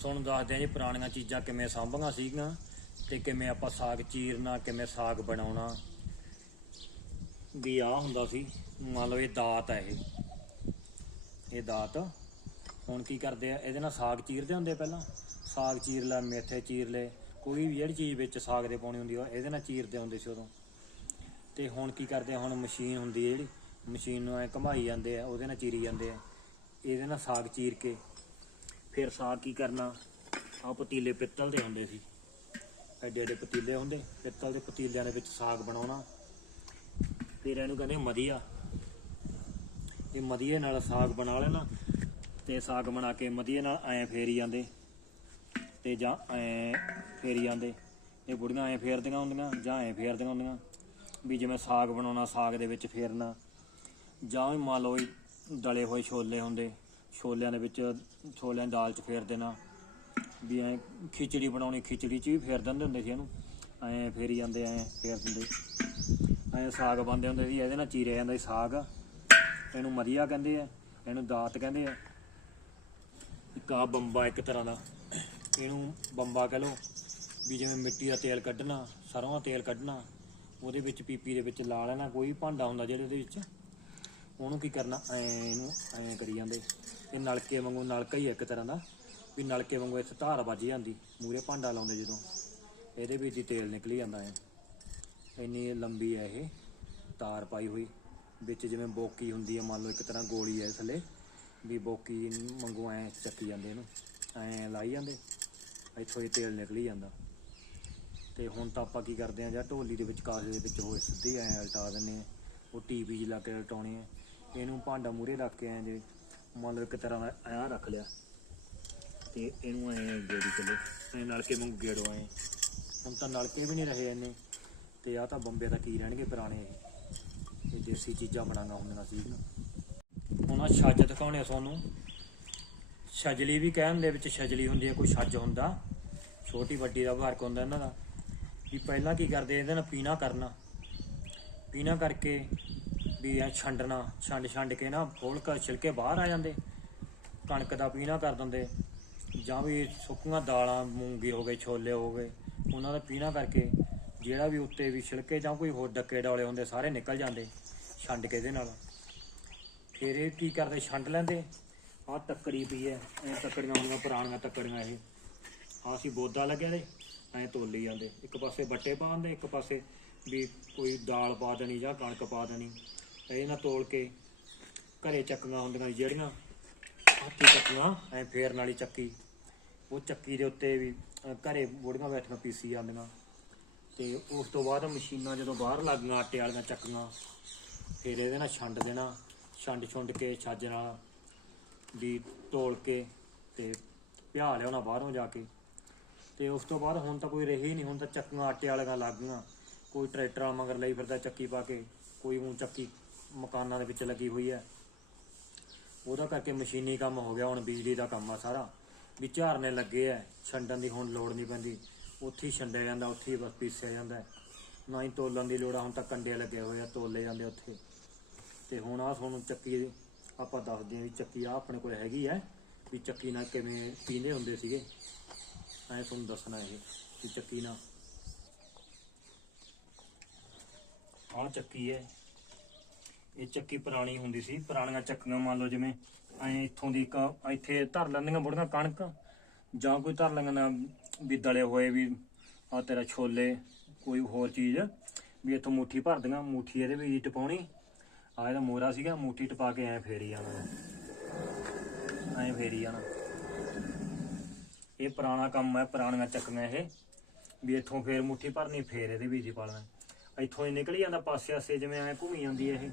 ਤੁਹਾਨੂੰ ਦੱਸਦੇ ਆ ਜੀ ਪੁਰਾਣੀਆਂ ਚੀਜ਼ਾਂ ਕਿਵੇਂ ਸਾਂਭੀਆਂ ਸੀਗੀਆਂ ਤੇ ਕਿਵੇਂ ਆਪਾਂ ਸਾਗ ਚੀਰਨਾ, ਕਿਵੇਂ ਸਾਗ ਬਣਾਉਣਾ। ਵੀ ਆ ਹੁੰਦਾ ਸੀ, ਮੰਨ ਲਓ ਇਹ ਦਾਤ ਹੈ ਇਹ। ਇਹ ਦਾਤ, ਹੁਣ ਕੀ ਕਰਦੇ ਆ, ਇਹਦੇ ਨਾਲ ਸਾਗ ਚੀਰਦੇ ਹੁੰਦੇ ਪਹਿਲਾਂ। ਸਾਗ ਚੀਰ ਲੈ, ਮੇਥੇ ਚੀਰ ਲੈ ਕੋਈ ਵੀ ਜਿਹੜੀ ਚੀਜ਼ ਵਿੱਚ ਸਾਗ ਦੇ ਪਾਉਣੀ ਹੁੰਦੀ ਆ, ਇਹਦੇ ਨਾਲ ਚੀਰਦੇ ਹੁੰਦੇ ਸੀ ਉਦੋਂ। ਤੇ ਹੁਣ ਕੀ ਕਰਦੇ ਆ, ਹੁਣ ਮਸ਼ੀਨ ਹੁੰਦੀ ਹੈ ਜਿਹੜੀ, ਮਸ਼ੀਨ ਨੂੰ ਐ ਘਮਾਈ ਜਾਂਦੇ ਆ, ਉਹਦੇ ਨਾਲ ਚੀਰੀ ਜਾਂਦੇ ਆ। ਇਹਦੇ ਨਾਲ ਸਾਗ ਚੀਰ ਕੇ ਫਿਰ ਸਾਗ ਕੀ ਕਰਨਾ? ਆ ਪਤੀਲੇ ਪਿੱਤਲ ਦੇ ਹੁੰਦੇ ਸੀ। ਐਡੇ ਐਡੇ ਪਤੀਲੇ ਹੁੰਦੇ। ਪਿੱਤਲ ਦੇ ਪਤੀਲਿਆਂ ਦੇ ਵਿੱਚ ਸਾਗ ਬਣਾਉਣਾ। ਫਿਰ ਇਹਨੂੰ ਕਹਿੰਦੇ ਮਦੀਆ ਇਹ ਮਦੀਏ ਨਾਲ ਸਾਗ ਬਣਾ ਲੈਣਾ ਤੇ ਸਾਗ ਬਣਾ ਕੇ ਮਦੀਏ ਨਾਲ ਐਂ ਫੇਰੀ ਜਾਂਦੇ। ਤੇ ਜਾਂ ਐਂ ਫੇਰੀ ਜਾਂਦੇ। ਇਹ ਬੁੜੀਆਂ ਐਂ ਫੇਰਦੀਆਂ ਹੁੰਦੀਆਂ ਜਾਂ ਐਂ ਫੇਰਦੀਆਂ ਹੁੰਦੀਆਂ। ਵੀ ਜਿਵੇਂ ਸਾਗ ਬਣਾਉਣਾ, ਸਾਗ ਦੇ ਵਿੱਚ ਫੇਰਨਾ। ਜਾਂ ਵੀ ਮੰਨ ਲਓ ਵੀ ਡਲੇ ਹੋਏ ਛੋਲੇ ਹੁੰਦੇ। ਛੋਲਿਆਂ ਦੇ ਵਿੱਚ, ਛੋਲਿਆਂ ਦੀ ਦਾਲ 'ਚ ਫੇਰ ਦੇਣਾ। ਵੀ ਐਂ ਖਿਚੜੀ ਬਣਾਉਣੀ, ਖਿਚੜੀ 'ਚ ਵੀ ਫੇਰ ਦਿੰਦੇ ਹੁੰਦੇ ਸੀ ਇਹਨੂੰ। ਐਂ ਫੇਰੀ ਜਾਂਦੇ, ਐਂ ਫੇਰ ਦਿੰਦੇ। ਐਂ ਸਾਗ ਬਣਦੇ ਹੁੰਦੇ ਸੀ, ਇਹਦੇ ਨਾਲ ਚੀਰਿਆ ਜਾਂਦਾ ਸੀ ਸਾਗ। ਇਹਨੂੰ ਮਦੀਆ ਕਹਿੰਦੇ ਆ, ਇਹਨੂੰ ਦਾਤ ਕਹਿੰਦੇ ਆ। ਇੱਕ ਆ ਬੰਬਾ ਇੱਕ ਤਰ੍ਹਾਂ ਦਾ। ਇਹਨੂੰ ਬੰਬਾ ਕਹ ਲਓ, ਵੀ ਜਿਵੇਂ ਮਿੱਟੀ ਦਾ ਤੇਲ ਕੱਢਣਾ, ਸਰੋਂ ਦਾ ਤੇਲ ਕੱਢਣਾ, ਉਹਦੇ ਵਿੱਚ ਪੀਪੀ ਦੇ ਵਿੱਚ ਲਾ ਲੈਣਾ, ਕੋਈ ਭਾਂਡਾ ਹੁੰਦਾ ਜਿਹੜੇ ਦੇ ਵਿੱਚ। ਉਹਨੂੰ ਕੀ ਕਰਨਾ, ਐ ਇਹਨੂੰ ਐ ਕਰੀ ਜਾਂਦੇ। ਇਹ ਨਲਕੇ ਵਾਂਗੂ ਨਲਕਾ ਹੀ ਆ ਇੱਕ ਤਰ੍ਹਾਂ ਦਾ, ਵੀ ਨਲਕੇ ਵਾਂਗੂ ਇੱਥੇ ਧਾਰ ਵੱਜ ਜਾਂਦੀ ਮੂਰੇ ਭਾਂਡਾ ਲਾਉਂਦੇ ਜਦੋਂ। ਇਹਦੇ ਵਿੱਚ ਹੀ ਤੇਲ ਨਿਕਲੀ ਜਾਂਦਾ ਹੈ ਇੰਨੀ ਲੰਬੀ ਹੈ ਇਹ ਤਾਰ ਪਾਈ ਹੋਈ। ਵਿੱਚ ਜਿਵੇਂ ਬੋਕੀ ਹੁੰਦੀ ਹੈ ਮੰਨ ਲਓ ਇੱਕ ਤਰ੍ਹਾਂ ਗੋਲੀ ਹੈ ਥੱਲੇ, ਵੀ ਬੋਕੀ ਵਾਂਗੂ ਐ ਚੱਕੀ ਜਾਂਦੇ ਇਹਨੂੰ। ਐ ਲਾਈ ਜਾਂਦੇ, ਇੱਥੋਂ ਹੀ ਤੇਲ ਨਿਕਲੀ ਜਾਂਦਾ। ਤੇ ਹੁਣ ਤਾਂ ਆਪਾਂ ਕੀ ਕਰਦੇ ਆ, ਜਾਂ ਢੋਲੀ ਦੇ ਵਿੱਚ ਕਾਸੇ ਦੇ ਵਿੱਚ ਹੋਏ ਸਿੱਧੇ ਐ ਉਲਟਾ ਦਿੰਨੇ ਆ। ਉਹ ਟੀਵੀ 'ਚ ਲਾ ਕੇ ਉਲਟਾਉਣੇ ਆ ਇਹਨੂੰ ਭਾਂਡਾ ਮੂਰੇ ਰੱਖ ਕੇ ਐਂ ਜੇ ਮੰਨ ਲਓ ਇੱਕ ਤਰ੍ਹਾਂ ਦਾ ਐਂ ਰੱਖ ਲਿਆ। ਤੇ ਇਹਨੂੰ ਐਂ ਗੇੜੀ ਚਲੇ ਐ ਨਲਕੇ ਵਾਂਗੂ ਗੇੜੋ ਐ। ਹੁਣ ਤਾਂ ਨਲਕੇ ਵੀ ਨਹੀਂ ਰਹੇ ਇੰਨੇ। ਤੇ ਆ ਤਾਂ ਬੰਬੇ ਦਾ ਕੀ ਰਹਿਣਗੇ ਪੁਰਾਣੇ ਇਹ। ਦੇਸੀ ਚੀਜ਼ਾਂ ਬਣਾਈਆਂ ਹੁੰਦੀਆਂ ਸੀ ਨਾ। ਹੁਣ ਆ ਛੱਜ ਦਿਖਾਉਣੇ ਆ ਤੁਹਾਨੂੰ। ਛਜਲੀ ਵੀ ਕਹਿਣ ਦੇ ਵਿੱਚ ਛਜਲੀ ਹੁੰਦੀ ਹੈ ਕੋਈ ਛੱਜ ਹੁੰਦਾ। ਛੋਟੀ ਵੱਡੀ ਦਾ ਫ਼ਰਕ ਹੁੰਦਾ ਇਹਨਾਂ ਦਾ। ਵੀ ਪਹਿਲਾਂ ਕੀ ਕਰਦੇ, ਇਹਦੇ ਨਾਲ ਪੀਣਾ ਕਰਨਾ। ਪੀਣਾ ਕਰਕੇ ਵੀ ਐ ਛੰਡਣਾ ਛੰਡ ਛੰਡ ਕੇ ਨਾ ਫੋਲ ਛਿਲਕੇ ਬਾਹਰ ਆ ਜਾਂਦੇ। ਕਣਕ ਦਾ ਪੀਣਾ ਕਰ ਦਿੰਦੇ। ਜਾਂ ਵੀ ਸੁੱਕੀਆਂ ਦਾਲਾਂ, ਮੂੰਗੀ ਹੋ ਗਏ, ਛੋਲੇ ਹੋ ਗਏ, ਉਹਨਾਂ ਦਾ ਪੀਣਾ ਕਰਕੇ ਜਿਹੜਾ ਵੀ ਉੱਤੇ ਵੀ ਛਿਲਕੇ ਜਾਂ ਕੋਈ ਹੋਰ ਡੱਕੇ ਡੌਲੇ ਹੁੰਦੇ, ਸਾਰੇ ਨਿਕਲ ਜਾਂਦੇ ਛੰਡ ਕੇ ਇਹਦੇ ਨਾਲ। ਫਿਰ ਇਹ ਕੀ ਕਰਦੇ? ਛੰਡ ਲੈਂਦੇ। ਆਹ ਤੱਕੜੀ ਪਈ ਐ ਇਹ ਤੱਕੜੀਆਂ ਹੁੰਦੀਆਂ ਪੁਰਾਣੀਆਂ ਤੱਕੜੀਆਂ ਇਹ। ਆਹ ਅਸੀਂ ਬੋਦਾ ਲੱਗਿਆ ਦੇ ਐ ਤੋਲੀ ਜਾਂਦੇ। ਇੱਕ ਪਾਸੇ ਬੱਟੇ ਪਾਉਂਦੇ, ਇੱਕ ਪਾਸੇ ਵੀ ਕੋਈ ਦਾਲ ਪਾ ਦੇਣੀ ਜਾਂ ਕਣਕ ਪਾ ਦੇਣੀ। ਇਹ ਨਾ ਤੋਲ ਕੇ ਘਰੇ ਚੱਕੀਆਂ ਹੁੰਦੀਆਂ ਸੀ ਜਿਹੜੀਆਂ ਹੱਥੀ ਚੱਕੀਆਂ ਐ ਫੇਰਨ ਵਾਲੀ ਚੱਕੀ। ਉਹ ਚੱਕੀ ਦੇ ਉੱਤੇ ਵੀ ਅ, ਘਰੇ ਬੋੜੀਆਂ ਬੈਠੀਆਂ ਪੀਸੀ ਜਾਂਦੀਆਂ ਤੇ ਉਸ ਤੋਂ ਬਾਅਦ ਮਸ਼ੀਨਾਂ ਜਦੋਂ ਬਾਹਰ ਲੱਗ ਗਈਆਂ ਆਟੇ ਵਾਲੀਆਂ ਚੱਕੀਆਂ ਫਿਰ ਇਹਦੇ ਨਾਲ ਛੰਡ ਦੇਣਾ ਛੰਡ ਛੁੰਡ ਕੇ ਛੱਜ ਨਾਲ ਵੀ ਤੋਲ ਕੇ ਤੇ ਪਿਆ ਲਿਆਉਣਾ ਬਾਹਰੋਂ ਜਾ ਕੇ। ਤੇ ਉਸ ਤੋਂ ਬਾਅਦ ਹੁਣ ਤਾਂ ਕੋਈ ਰਹੀ ਨਹੀਂ ਹੁਣ ਤਾਂ ਚੱਕੀਆਂ ਆਟੇ ਵਾਲੀਆਂ ਲੱਗ ਗਈਆਂ। ਕੋਈ ਟਰੈਕਟਰਾਂ ਮਗਰ ਲਈ ਫਿਰਦਾ ਚੱਕੀ ਪਾ ਕੇ ਕੋਈ ਹੁਣ ਚੱਕੀ। ਮਕਾਨਾਂ ਦੇ ਵਿੱਚ ਲੱਗੀ ਹੋਈ ਹੈ। ਉਹਦਾ ਕਰਕੇ ਮਸ਼ੀਨੀ ਕੰਮ ਹੋ ਗਿਆ, ਹੁਣ ਬਿਜਲੀ ਦਾ ਕੰਮ ਆ ਸਾਰਾ। ਵੀ ਝਾਰਨੇ ਲੱਗੇ ਐ ਛੰਡਣ ਦੀ ਹੁਣ ਲੋੜ ਨਹੀਂ ਪੈਂਦੀ। ਉੱਥੇ ਹੀ ਛੰਡਿਆ ਜਾਂਦਾ, ਉੱਥੇ ਹੀ ਬਸ ਪੀਸਿਆ ਜਾਂਦਾ। ਨਾ ਹੀ ਤੋਲਣ ਦੀ ਲੋੜ ਆ, ਹੁਣ ਤਾਂ ਕੰਡੇ ਲੱਗੇ ਹੋਏ ਆ, ਤੋਲੇ ਜਾਂਦੇ ਉੱਥੇ। ਤੇ ਹੁਣ ਆ ਤੁਹਾਨੂੰ ਚੱਕੀ ਆਪਾਂ ਦੱਸਦੇ ਹਾਂ ਵੀ ਚੱਕੀ ਆ ਆਪਣੇ ਕੋਲ ਹੈਗੀ ਐ ਵੀ ਚੱਕੀ ਨਾਲ ਕਿਵੇਂ ਪੀਂਦੇ ਹੁੰਦੇ ਸੀਗੇ। ਐ ਤੁਹਾਨੂੰ ਦੱਸਣਾ ਇਹ, ਵੀ ਚੱਕੀ ਨਾਲ। ਆਹ ਚੱਕੀ ਐ ਇਹ ਚੱਕੀ ਪੁਰਾਣੀ ਹੁੰਦੀ ਸੀ, ਪੁਰਾਣੀਆਂ ਚੱਕੀਆਂ ਮੰਨ ਲਓ ਜਿਵੇਂ ਐ ਇੱਥੋਂ ਦੀ ਇੱਕ ਇੱਥੇ ਧਰ ਲੈਂਦੀਆਂ ਬੁੜੀਆਂ ਕਣਕ, ਜਾਂ ਕੋਈ ਧਰ ਲੈਂਦੀਆਂ ਵੀ ਦਲੇ ਹੋਏ ਵੀ ਆ ਤੇਰਾ ਛੋਲੇ, ਕੋਈ ਹੋਰ ਚੀਜ਼, ਵੀ ਇੱਥੋਂ ਮੁੱਠੀ ਭਰਦੀਆਂ, ਮੁੱਠੀ ਇਹਦੇ ਵਿੱਚ ਟਪਾਉਣੀ। ਆ ਇਹਦਾ ਮੋਰਾ ਸੀਗਾ, ਮੁੱਠੀ ਟਪਾ ਕੇ ਐ ਫੇਰੀ ਜਾਣਾ। ਐ ਫੇਰੀ ਜਾਣਾ। ਇਹ ਪੁਰਾਣਾ ਕੰਮ ਹੈ, ਪੁਰਾਣੀਆਂ ਚੱਕੀਆਂ ਇਹ। ਵੀ ਇੱਥੋਂ ਫੇਰ ਮੁੱਠੀ ਭਰਨੀ, ਫੇਰ ਇਹਦੇ ਵਿੱਚ ਹੀ ਪਾਲਣਾ ਇੱਥੋਂ ਹੀ ਨਿਕਲ ਜਾਂਦਾ ਪਾਸੇ ਆਸੇ ਜਿਵੇਂ ਐ ਘੁੰਮੀ ਜਾਂਦੀ ਇਹ।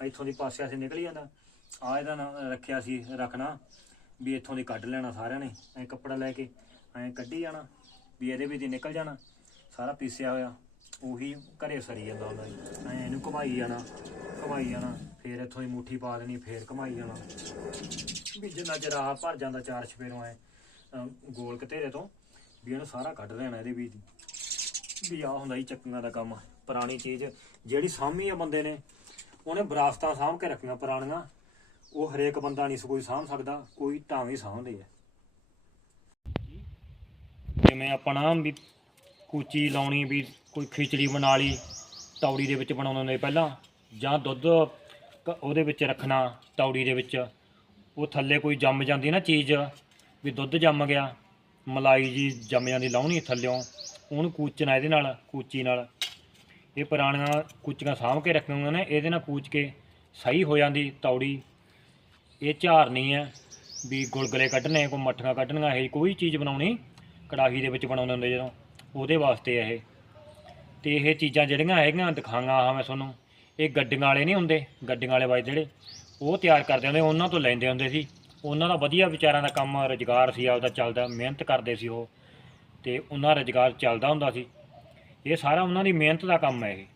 ਇੱਥੋਂ ਦੀ ਪਾਸੇ ਆਸੇ ਨਿਕਲ ਜਾਂਦਾ। ਆ ਇਹਦਾ ਨਾਂ ਰੱਖਿਆ ਸੀ ਰੱਖਣਾ, ਵੀ ਇੱਥੋਂ ਦੀ ਕੱਢ ਲੈਣਾ ਸਾਰਿਆਂ ਨੇ, ਐ ਕੱਪੜਾ ਲੈ ਕੇ, ਐ ਕੱਢੀ ਜਾਣਾ, ਵੀ ਇਹਦੇ ਵਿੱਚ ਦੀ ਨਿਕਲ ਜਾਣਾ। ਸਾਰਾ ਪੀਸਿਆ ਹੋਇਆ, ਉਹੀ ਘਰੇ ਸਰੀ ਜਾਂਦਾ ਹੁੰਦਾ ਜੀ ਐ ਇਹਨੂੰ ਘੁਮਾਈ ਜਾਣਾ ਘੁਮਾਈ ਜਾਣਾ, ਫੇਰ ਇੱਥੋਂ ਦੀ ਮੁੱਠੀ ਪਾ ਦੇਣੀ, ਫੇਰ ਘੁਮਾਈ ਜਾਣਾ। ਵੀ ਜਿੰਨਾ ਚਿਰ ਆਹ ਭਰ ਜਾਂਦਾ ਚਾਰ ਛਪੇਰੋਂ ਐ ਗੋਲ ਕਤੇਰੇ ਤੋਂ, ਵੀ ਇਹਨੂੰ ਸਾਰਾ ਕੱਢ ਲੈਣਾ ਇਹਦੇ ਵਿੱਚ। ਵੀ ਆ ਹੁੰਦਾ ਹੀ ਚੱਕੀਆਂ ਦਾ ਕੰਮ, ਪੁਰਾਣੀ ਚੀਜ਼, ਜਿਹੜੀ ਸਾਂਭੀ ਆ ਬੰਦੇ ਨੇ ਉਹਨੇ ਵਿਰਾਸਤਾਂ ਸਾਂਭ ਕੇ ਰੱਖੀਆਂ ਪੁਰਾਣੀਆਂ। ਉਹ ਹਰੇਕ ਬੰਦਾ ਨਹੀਂ ਕੋਈ ਸਾਂਭ ਸਕਦਾ, ਕੋਈ ਤਾਂ ਵੀ ਸਾਂਭਦੇ ਆ। ਜਿਵੇਂ ਆਪਣਾ ਵੀ ਕੂਚੀ ਲਾਉਣੀ ਵੀ ਕੋਈ ਖਿਚੜੀ ਬਣਾ ਲਈ, ਤੌੜੀ ਦੇ ਵਿੱਚ ਬਣਾਉਂਦੇ ਹੁੰਦੇ ਪਹਿਲਾਂ, ਜਾਂ ਦੁੱਧ ਉਹਦੇ ਵਿੱਚ ਰੱਖਣਾ ਤੌੜੀ ਦੇ ਵਿੱਚ। ਉਹ ਥੱਲੇ ਕੋਈ ਜੰਮ ਜਾਂਦੀ ਨਾ ਚੀਜ਼, ਵੀ ਦੁੱਧ ਜੰਮ ਗਿਆ, ਮਲਾਈ ਜੀ ਜੰਮ ਜਾਂਦੀ, ਲਾਉਣੀ ਥੱਲਿਓਂ। ਉਹਨੂੰ ਕੂਚਣਾ ਇਹਦੇ ਨਾਲ, ਕੂਚੀ ਨਾਲ। ਇਹ ਪੁਰਾਣੀਆਂ ਕੂਚੀਆਂ ਸਾਂਭ ਕੇ ਰੱਖੀਆਂ ਹੋਈਆਂ ਨੇ, ਇਹਦੇ ਨਾਲ ਕੂਚ ਕੇ ਸਹੀ ਹੋ ਜਾਂਦੀ ਤੌੜੀ। ਇਹ ਝਾਰਨੀ ਹੈ ਵੀ ਗੁਲਗਲੇ ਕੱਢਣੇ, ਕੋਈ ਮੱਠੀਆਂ ਕੱਢਣੀਆਂ, ਇਹ ਕੋਈ ਚੀਜ਼ ਬਣਾਉਣੀ ਕੜਾਹੀ ਦੇ ਵਿੱਚ ਬਣਾਉਂਦੇ ਹੁੰਦੇ ਜਦੋਂ, ਉਹਦੇ ਵਾਸਤੇ ਇਹ। ਤੇ ਇਹ ਚੀਜ਼ਾਂ ਜਿਹੜੀਆਂ ਹੈਗੀਆਂ ਦਿਖਾਈਆਂ ਆ ਮੈਂ ਤੁਹਾਨੂੰ। ਇਹ ਗੱਡੀਆਂ ਵਾਲੇ ਨਹੀਂ ਹੁੰਦੇ, ਗੱਡੀਆਂ ਵਾਲੇ ਬਾਈ ਜਿਹੜੇ, ਉਹ ਤਿਆਰ ਕਰਦੇ ਹੁੰਦੇ, ਉਹਨਾਂ ਤੋਂ ਲੈਂਦੇ ਹੁੰਦੇ ਸੀ। ਉਹਨਾਂ ਦਾ ਵਧੀਆ ਵਿਚਾਰਾਂ ਦਾ ਕੰਮ, ਰੁਜ਼ਗਾਰ ਸੀ, ਆਪਦਾ ਚੱਲਦਾ, ਮਿਹਨਤ ਕਰਦੇ ਸੀ ਉਹ। ਤੇ ਉਹਨਾਂ ਦਾ ਰੁਜ਼ਗਾਰ ਚੱਲਦਾ ਹੁੰਦਾ ਸੀ। ਇਹ ਸਾਰਾ ਉਹਨਾਂ ਦੀ ਮਿਹਨਤ ਦਾ ਕੰਮ ਹੈ ਇਹ।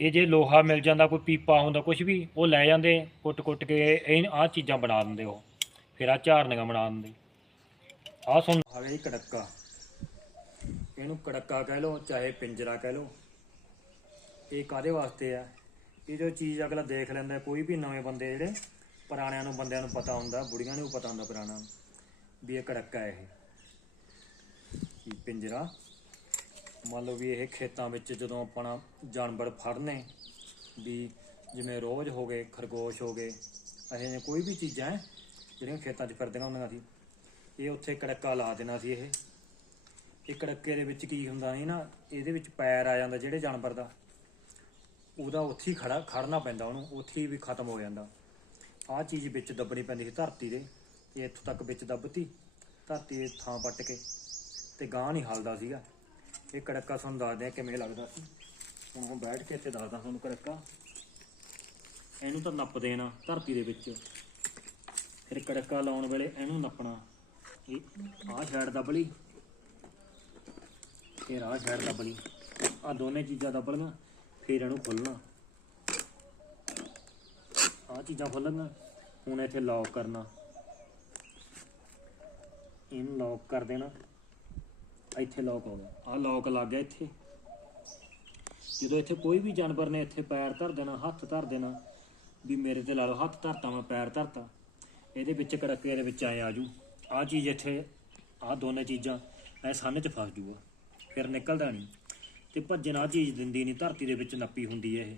ਇਹ ਜੇ ਲੋਹਾ ਮਿਲ ਜਾਂਦਾ, ਕੋਈ ਪੀਪਾ ਹੁੰਦਾ ਕੁਝ ਵੀ, ਉਹ ਲੈ ਜਾਂਦੇ, ਕੁੱਟ-ਕੁੱਟ ਕੇ ਇਹ ਆਹ ਚੀਜ਼ਾਂ ਬਣਾ ਦਿੰਦੇ ਉਹ। ਫਿਰ ਆ ਝਾਰਨੀਆਂ ਬਣਾ ਦਿੰਦੇ। ਆਹ ਸੁਣ ਹਾਲੇ ਕੜੱਕਾ। ਇਹਨੂੰ ਕੜੱਕਾ ਕਹਿ ਲਓ, ਚਾਹੇ ਪਿੰਜਰਾ ਕਹਿ ਲਓ। ਇਹ ਕਾਦੇ ਵਾਸਤੇ ਆ? ਇਹ ਜੋ ਚੀਜ਼ ਅਗਲਾ ਦੇਖ ਲੈਂਦਾ, ਕੋਈ ਵੀ ਨਵੇਂ ਬੰਦੇ ਜਿਹੜੇ ਪੁਰਾਣਿਆਂ ਨੂੰ ਬੰਦਿਆਂ ਨੂੰ ਪਤਾ ਹੁੰਦਾ, ਬੁੜੀਆਂ ਨੂੰ ਪਤਾ ਹੁੰਦਾ ਪੁਰਾਣਾ। ਵੀ ਇਹ ਕੜੱਕਾ ਇਹ। ਪਿੰਜਰਾ ਮੰਨ ਲਓ ਵੀ ਇਹ ਖੇਤਾਂ ਵਿੱਚ ਜਦੋਂ ਆਪਣਾ ਜਾਨਵਰ ਫੜਨੇ ਵੀ ਜਿਵੇਂ ਰੋਜ਼ ਹੋ ਗਏ, ਖਰਗੋਸ਼ ਹੋ ਗਏ, ਇਹੋ ਜਿਹੀਆਂ ਕੋਈ ਵੀ ਚੀਜ਼ਾਂ ਹੈ ਜਿਹੜੀਆਂ ਖੇਤਾਂ 'ਚ ਫਿਰਦੀਆਂ ਹੁੰਦੀਆਂ ਸੀ, ਇਹ ਉੱਥੇ ਕੜੱਕਾ ਲਾ ਦੇਣਾ ਸੀ ਇਹ। ਇਹ ਕੜੱਕੇ ਦੇ ਵਿੱਚ ਕੀ ਹੁੰਦਾ ਨਹੀਂ ਨਾ, ਇਹਦੇ ਵਿੱਚ ਪੈਰ ਆ ਜਾਂਦਾ ਜਿਹੜੇ ਜਾਨਵਰ ਦਾ। ਉਹਦਾ ਉੱਥੇ ਹੀ ਖੜਾ ਖੜਨਾ ਪੈਂਦਾ ਉਹਨੂੰ, ਉੱਥੇ ਹੀ ਵੀ ਖਤਮ ਹੋ ਜਾਂਦਾ। ਆਹ ਚੀਜ਼ ਵਿੱਚ ਦੱਬਣੀ ਪੈਂਦੀ ਸੀ ਧਰਤੀ ਦੇ ਇਹ ਇੱਥੋਂ ਤੱਕ ਵਿੱਚ ਦੱਬਤੀ, ਧਰਤੀ ਦੇ ਥਾਂ ਪੱਟ ਕੇ, ਤੇ ਗਾਂ ਨਹੀਂ ਹਲਦਾ ਸੀਗਾ। ਇਹ ਕੜੱਕਾ ਤੁਹਾਨੂੰ ਦੱਸਦੇ ਆ ਕਿਵੇਂ ਲੱਗਦਾ ਸੀ। ਹੁਣ ਉਹ ਬੈਠ ਕੇ ਇੱਥੇ ਦੱਸਦਾ ਤੁਹਾਨੂੰ ਕੜੱਕਾ। ਇਹਨੂੰ ਤਾਂ ਨੱਪ ਦੇਣਾ ਧਰਤੀ ਦੇ ਵਿੱਚ। ਫਿਰ ਕੜੱਕਾ ਲਾਉਣ ਵੇਲੇ ਇਹਨੂੰ ਨੱਪਣਾ। ਇਹ ਆਹ ਸਾਈਡ ਦੱਬ ਲਈ ਫਿਰ ਆਹ ਸਾਈਡ ਦੱਬ ਲਈ ਆ ਦੋਨੇ ਚੀਜ਼ਾਂ ਦੱਬ ਲਈਆਂ ਫਿਰ ਇਹਨੂੰ ਖੋਲਣਾ। ਆਹ ਚੀਜ਼ਾਂ ਖੋਲਣੀਆਂ, ਹੁਣ ਇੱਥੇ ਲੌਕ ਕਰਨਾ। ਇਹਨੂੰ ਲੌਕ ਕਰ ਦੇਣਾ। ਇੱਥੇ ਲੋਕ ਹੋ ਗਿਆ। ਆਹ ਲੋਕ ਲੱਗ ਗਿਆ ਇੱਥੇ। ਜਦੋਂ ਇੱਥੇ ਕੋਈ ਵੀ ਜਾਨਵਰ ਨੇ ਇੱਥੇ ਪੈਰ ਧਰ ਦੇਣਾ, ਹੱਥ ਧਰ ਦੇਣਾ, ਵੀ ਮੇਰੇ ਤੇ ਲਾ ਲਓ, ਹੱਥ ਧਰਤਾ ਮੈਂ, ਪੈਰ ਧਰਤਾ, ਇਹਦੇ ਵਿੱਚ ਕੜਕੇ ਦੇ ਵਿੱਚ ਆਏ ਆਜੂ। ਆਹ ਚੀਜ਼ ਇੱਥੇ, ਆਹ ਦੋਨੇ ਚੀਜ਼ਾਂ ਐ ਸੰਨ ਚ ਫਸ ਜੂਗਾ। ਫਿਰ ਨਿਕਲਦਾ ਨਹੀਂ। ਤੇ ਭੱਜਣ ਆਹ ਚੀਜ਼ ਦਿੰਦੀ ਨਹੀਂ, ਧਰਤੀ ਦੇ ਵਿੱਚ ਨੱਪੀ ਹੁੰਦੀ ਹੈ ਇਹ।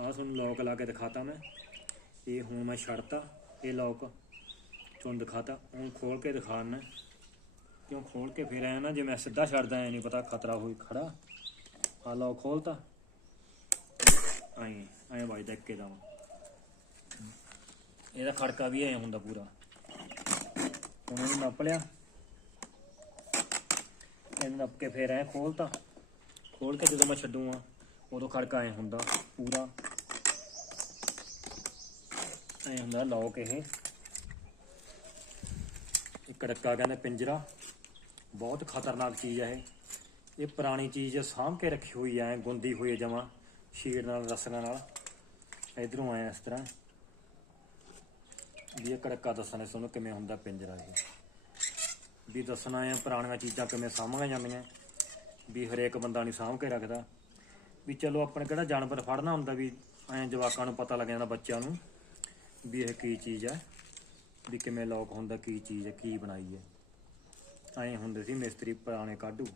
ਆਹ ਤੁਹਾਨੂੰ ਲੋਕ ਲਾ ਕੇ ਦਿਖਾਤਾ ਮੈਂ। ਇਹ ਹੁਣ ਮੈਂ ਛੱਡਤਾ, ਇਹ ਲੌਕ ਤੁਹਾਨੂੰ ਦਿਖਾਤਾ, ਹੁਣ ਖੋਲ ਕੇ ਦਿਖਾਣਾ ਕਿਉਂ ਖੋਲ ਕੇ ਫਿਰ ਆਇਆ ਨਾ, ਜੇ ਮੈਂ ਸਿੱਧਾ ਛੱਡਦਾ, ਐ ਨਹੀਂ ਪਤਾ ਖਤਰਾ ਹੋਈ ਖੜਾ। ਆ ਲਓ ਖੋਲਤਾ ਐਂ ਐਂ ਵੱਜਦਾ ਇੱਕੇ ਦਮ। ਇਹਦਾ ਖੜਕਾ ਵੀ ਐ ਹੁੰਦਾ ਪੂਰਾ। ਹੁਣ ਇਹਨੂੰ ਨੱਪ ਲਿਆ। ਇਹਨੂੰ ਨੱਪ ਕੇ ਫਿਰ ਐ ਖੋਲਤਾ ਖੋਲ ਕੇ ਜਦੋਂ ਮੈਂ ਛੱਡੂਗਾ, ਉਦੋਂ ਖੜਕਾ ਐ ਹੁੰਦਾ ਪੂਰਾ। ਐ ਹੁੰਦਾ ਲੋਕ ਇਹ। ਇੱਕ ਕੜਕਾ ਕਹਿੰਦੇ ਪਿੰਜਰਾ। ਬਹੁਤ ਖਤਰਨਾਕ ਚੀਜ਼ ਹੈ ਇਹ। ਇਹ ਪੁਰਾਣੀ ਚੀਜ਼ ਸਾਂਭ ਕੇ ਰੱਖੀ ਹੋਈ ਐ ਗੁੰਦੀ ਹੋਈ ਜਮਾ ਸ਼ੀਟ ਨਾਲ ਰਸਲਾਂ ਨਾਲ। ਇਧਰੋਂ ਆਇਆ ਇਸ ਤਰ੍ਹਾਂ। ਵੀ ਇਹ ਕੜਕਾ ਦੱਸਣਾ ਤੁਹਾਨੂੰ ਕਿਵੇਂ ਹੁੰਦਾ ਪਿੰਜਰਾ ਇਹ। ਵੀ ਦੱਸਣਾ ਹੈ ਪੁਰਾਣੀਆਂ ਚੀਜ਼ਾਂ ਕਿਵੇਂ ਸਾਂਭੀਆਂ ਜਾਂਦੀਆਂ। ਵੀ ਹਰੇਕ ਬੰਦਾ ਨਹੀਂ ਸਾਂਭ ਕੇ ਰੱਖਦਾ। ਵੀ ਚਲੋ ਆਪਣੇ ਕਿਹੜਾ ਜਾਨਵਰ ਫੜਨਾ ਹੁੰਦਾ ਵੀ ਐਂ ਜਵਾਕਾਂ ਨੂੰ ਪਤਾ ਲੱਗ ਜਾਂਦਾ ਬੱਚਿਆਂ ਨੂੰ ਵੀ ਇਹ ਕੀ ਚੀਜ਼ ਹੈ ਵੀ ਕਿਵੇਂ ਲੋਕ ਹੁੰਦਾ, ਕੀ ਚੀਜ਼ ਹੈ ਕੀ ਬਣਾਈ ਹੈ ਐਂ ਹੁੰਦੇ ਸੀ ਮਿਸਤਰੀ ਪੁਰਾਣੇ ਕਾਢੂ।